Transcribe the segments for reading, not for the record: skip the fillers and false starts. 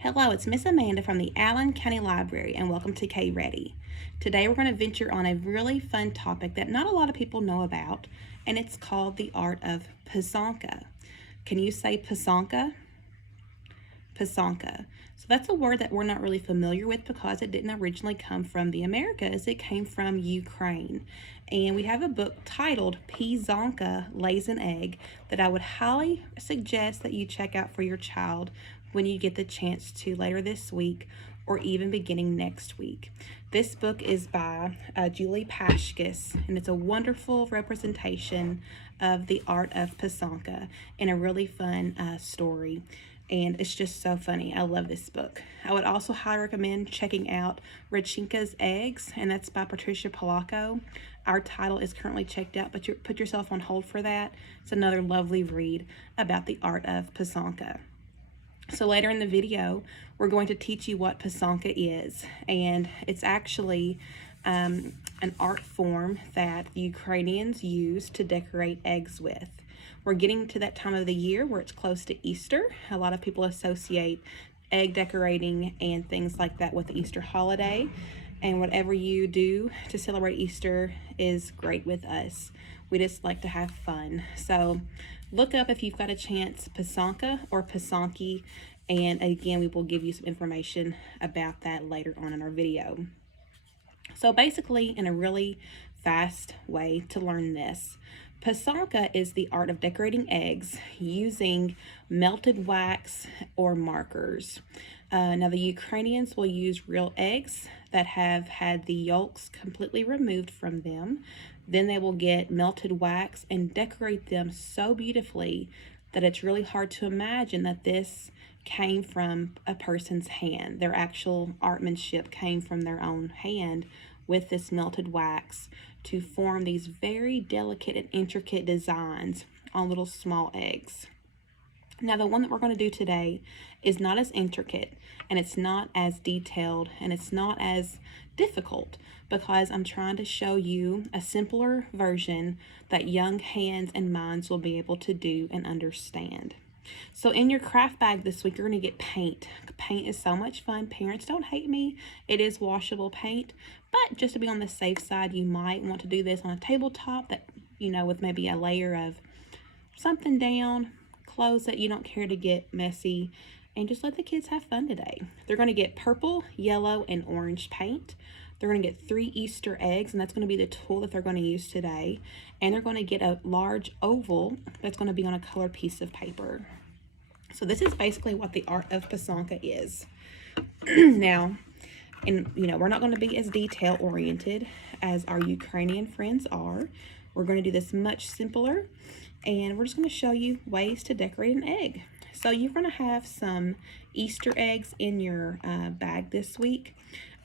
Hello, it's Miss Amanda from the Allen County Library, and welcome to K Ready. Today we're going to venture on a really fun topic that not a lot of people know about, and it's called the Art of Posanka. Can you say Pysanka? Pysanka. So that's a word that we're not really familiar with because it didn't originally come from the Americas. It came from Ukraine. And we have a book titled Pysanka Lays an Egg that I would highly suggest that you check out for your child when you get the chance to later this week or even beginning next week. This book is by Julie Pashkis, and it's a wonderful representation of the art of Pysanka and a really fun story. And it's just so funny. I love this book. I would also highly recommend checking out Radchenka's Eggs, and that's by Patricia Polacco. Our title is currently checked out, but put yourself on hold for that. It's another lovely read about the art of Pysanka. So later in the video, we're going to teach you what Pysanka is, and it's actually an art form that the Ukrainians use to decorate eggs with. We're getting to that time of the year where it's close to Easter. A lot of people associate egg decorating and things like that with the Easter holiday, and whatever you do to celebrate Easter is great with us. We just like to have fun. So look up, if you've got a chance, Pysanka or Pysanki, and again, we will give you some information about that later on in our video. So basically, in a really fast way to learn this, Pysanka is the art of decorating eggs using melted wax or markers. Now, the Ukrainians will use real eggs that have had the yolks completely removed from them. Then they will get melted wax and decorate them so beautifully that it's really hard to imagine that this came from a person's hand. Their actual artmanship came from their own hand with this melted wax to form these very delicate and intricate designs on little small eggs. Now, the one that we're going to do today is not as intricate, and it's not as detailed, and it's not as difficult, because I'm trying to show you a simpler version that young hands and minds will be able to do and understand. So in your craft bag this week, you're going to get paint. Paint is so much fun. Parents, don't hate me. It is washable paint, but just to be on the safe side, you might want to do this on a tabletop that, with maybe a layer of something down, clothes that you don't care to get messy, and just let the kids have fun today. They're going to get purple, yellow, and orange paint. They're going to get 3 Easter eggs, and that's going to be the tool that they're going to use today. And they're going to get a large oval that's going to be on a colored piece of paper. So this is basically what the art of Pysanka is. Now, and we're not going to be as detail oriented as our Ukrainian friends are. We're going to do this much simpler, and we're just going to show you ways to decorate an egg. So you're going to have some Easter eggs in your bag this week.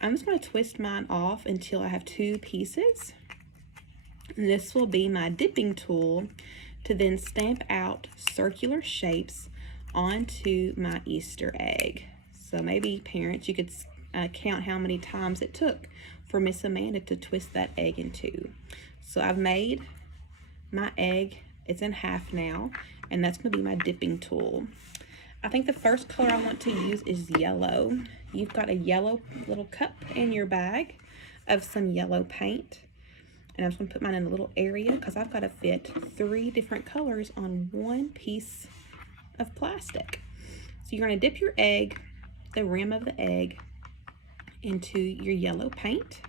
I'm just going to twist mine off until I have 2 pieces. And this will be my dipping tool to then stamp out circular shapes onto my Easter egg. So maybe, parents, you could count how many times it took for Miss Amanda to twist that egg in 2. So I've made my egg. It's in half now, and that's going to be my dipping tool. I think the first color I want to use is yellow. You've got a yellow little cup in your bag of some yellow paint. And I'm just going to put mine in a little area because I've got to fit 3 different colors on 1 piece of plastic. So you're going to dip your egg, the rim of the egg, into your yellow paint.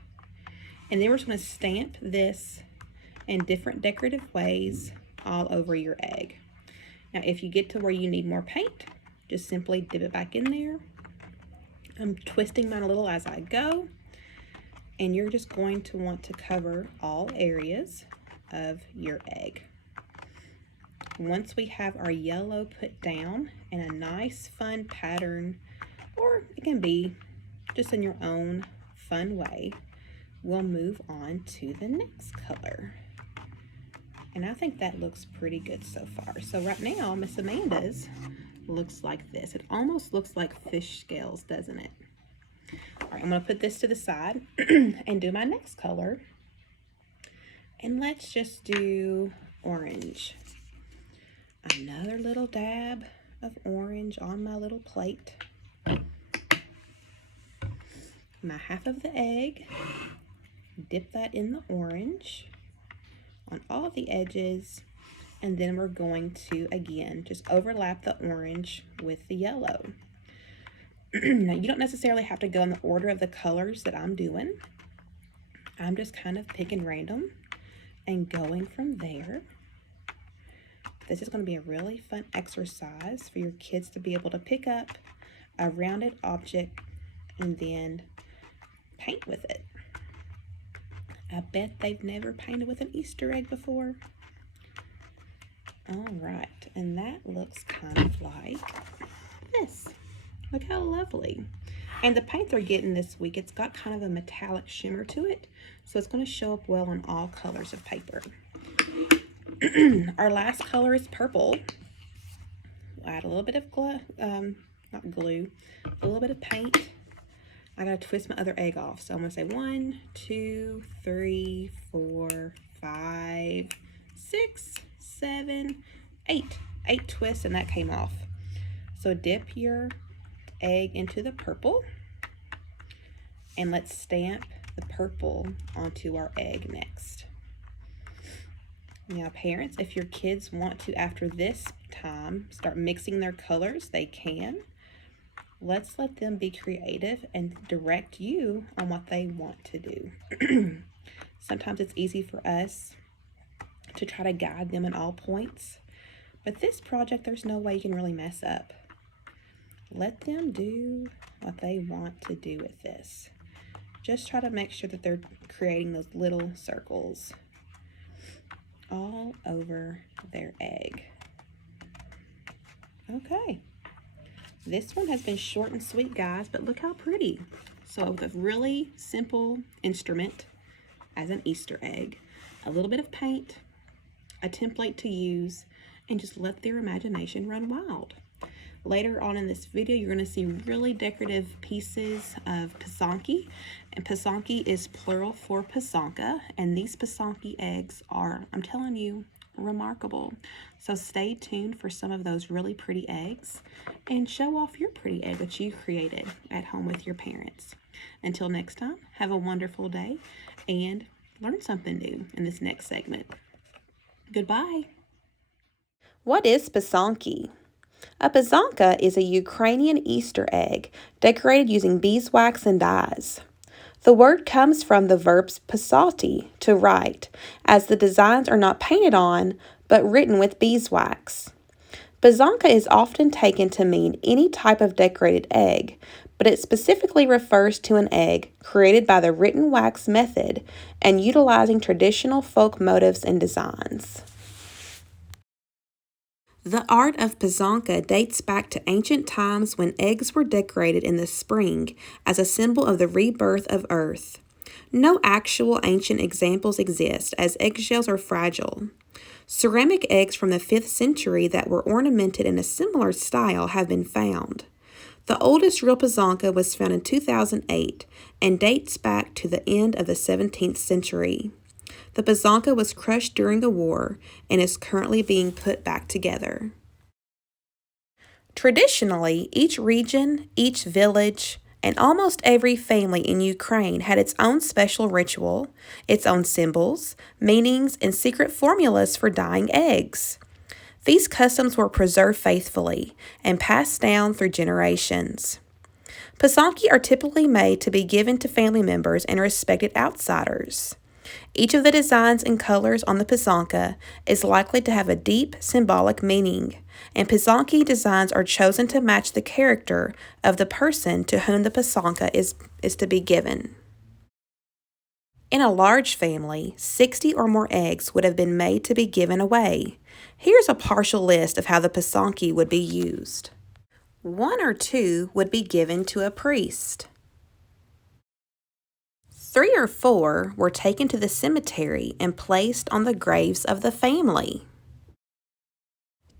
And then we're just going to stamp this in different decorative ways all over your egg. Now, if you get to where you need more paint, just simply dip it back in there. I'm twisting mine a little as I go, and you're just going to want to cover all areas of your egg. Once we have our yellow put down in a nice fun pattern, or it can be just in your own fun way, we'll move on to the next color. And I think that looks pretty good so far. So right now, Miss Amanda's looks like this. It almost looks like fish scales, doesn't it? All right, I'm going to put this to the side and do my next color. And let's just do orange. Another little dab of orange on my little plate. my half of the egg, dip that in the orange on all of the edges, and then we're going to, again, just overlap the orange with the yellow. Now, you don't necessarily have to go in the order of the colors that I'm doing. I'm just kind of picking random and going from there. This is going to be a really fun exercise for your kids to be able to pick up a rounded object and then paint with it. I bet they've never painted with an Easter egg before. All right, and that looks kind of like this. Look how lovely. And the paint they're getting this week, it's got kind of a metallic shimmer to it, so it's going to show up well on all colors of paper. Our last color is purple. We'll add a little bit of not glue, a little bit of paint. I gotta twist my other egg off, so I'm gonna say 1, 2, 3, 4, 5, 6, 7, 8. 8 twists, and that came off. So dip your egg into the purple, and let's stamp the purple onto our egg next. Now, parents, if your kids want to, after this time, start mixing their colors, they can. Let's let them be creative and direct you on what they want to do. Sometimes it's easy for us to try to guide them in all points, but this project, there's no way you can really mess up. Let them do what they want to do with this. Just try to make sure that they're creating those little circles all over their egg. Okay. This one has been short and sweet, guys, but look how pretty. So with a really simple instrument as an Easter egg, a little bit of paint, a template to use, and just let their imagination run wild. Later on in this video, you're going to see really decorative pieces of Pysanka, and Pysanka is plural for Pysanka, and these Pysanka eggs are, I'm telling you, remarkable. So stay tuned for some of those really pretty eggs and show off your pretty egg that you created at home with your parents. Until next time, have a wonderful day and learn something new in this next segment. Goodbye. What is Pysanka? A Pysanka is a Ukrainian Easter egg decorated using beeswax and dyes. The word comes from the verbs pisati, to write, as the designs are not painted on, but written with beeswax. Pysanka is often taken to mean any type of decorated egg, but it specifically refers to an egg created by the written wax method and utilizing traditional folk motifs and designs. The art of Posanka dates back to ancient times when eggs were decorated in the spring as a symbol of the rebirth of Earth. No actual ancient examples exist, as eggshells are fragile. Ceramic eggs from the 5th century that were ornamented in a similar style have been found. The oldest real Pysanka was found in 2008 and dates back to the end of the 17th century. The Pysanka was crushed during the war and is currently being put back together. Traditionally, each region, each village, and almost every family in Ukraine had its own special ritual, its own symbols, meanings, and secret formulas for dyeing eggs. These customs were preserved faithfully and passed down through generations. Pysanka are typically made to be given to family members and respected outsiders. Each of the designs and colors on the Pysanka is likely to have a deep symbolic meaning, and Pysanka designs are chosen to match the character of the person to whom the Pysanka is to be given. In a large family, 60 or more eggs would have been made to be given away. Here's a partial list of how the Pysanka would be used. 1 or 2 would be given to a priest. 3 or 4 were taken to the cemetery and placed on the graves of the family.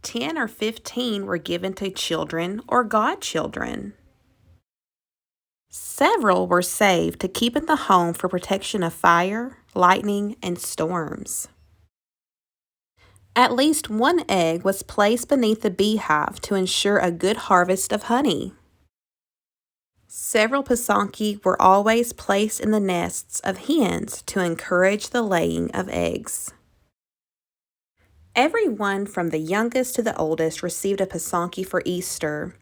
10 or 15 were given to children or godchildren. Several were saved to keep in the home for protection of fire, lightning, and storms. At least 1 egg was placed beneath the beehive to ensure a good harvest of honey. Several Pysanki were always placed in the nests of hens to encourage the laying of eggs. Everyone from the youngest to the oldest received a Pysanki for Easter.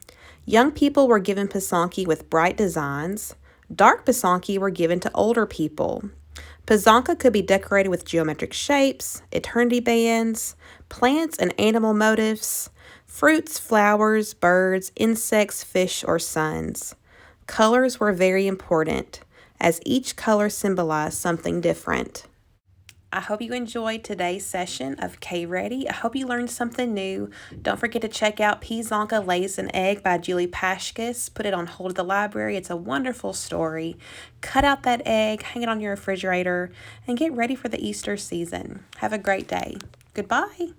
Young people were given Pysanki with bright designs. Dark Pysanki were given to older people. Pysanka could be decorated with geometric shapes, eternity bands, plants and animal motifs, fruits, flowers, birds, insects, fish, or suns. Colors were very important, as each color symbolized something different. I hope you enjoyed today's session of K-Ready. I hope you learned something new. Don't forget to check out Pysanka Lays an Egg by Julie Pashkus. Put it on hold at the library. It's a wonderful story. Cut out that egg, hang it on your refrigerator, and get ready for the Easter season. Have a great day. Goodbye.